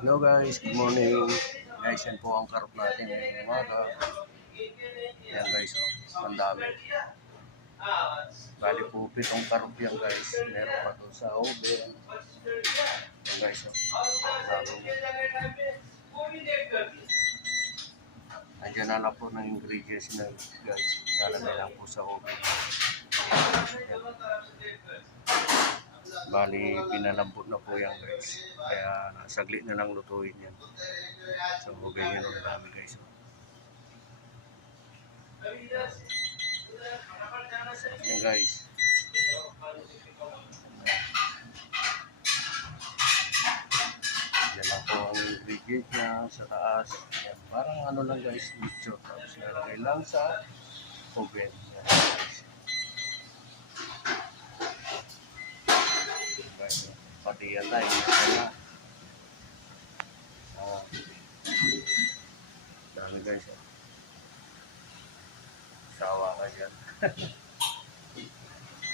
Hello guys, good morning. Guys, yan po ang karop natin ngayong umaga. Yan guys, oh, ang dami. Bali po, 7 karop yan guys. Meron pa doon sa oven. Yan guys, oh, dami. Nandiyan na lang po ng ingredients na guys. Lalagay lang po sa oven. Yan. Bali, pinalambot na po yan guys. Kaya saglit na lang lutuin yan. So, ganyan ang dami guys. Yan guys. Yan lang po ang ingredient niya sa taas. Yan. Parang ano lang guys, mixture. Tapos nalagay lang sa oven. Yan guys. Pati yan na, dami guys. Sawa ka dyan.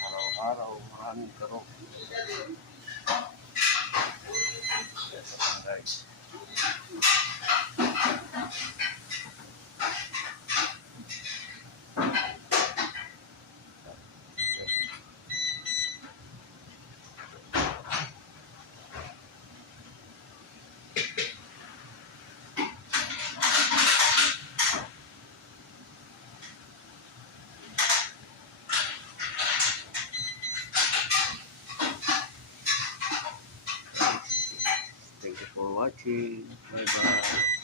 Araw-araw, maraming karop. Guys. Thank you for watching. Bye bye.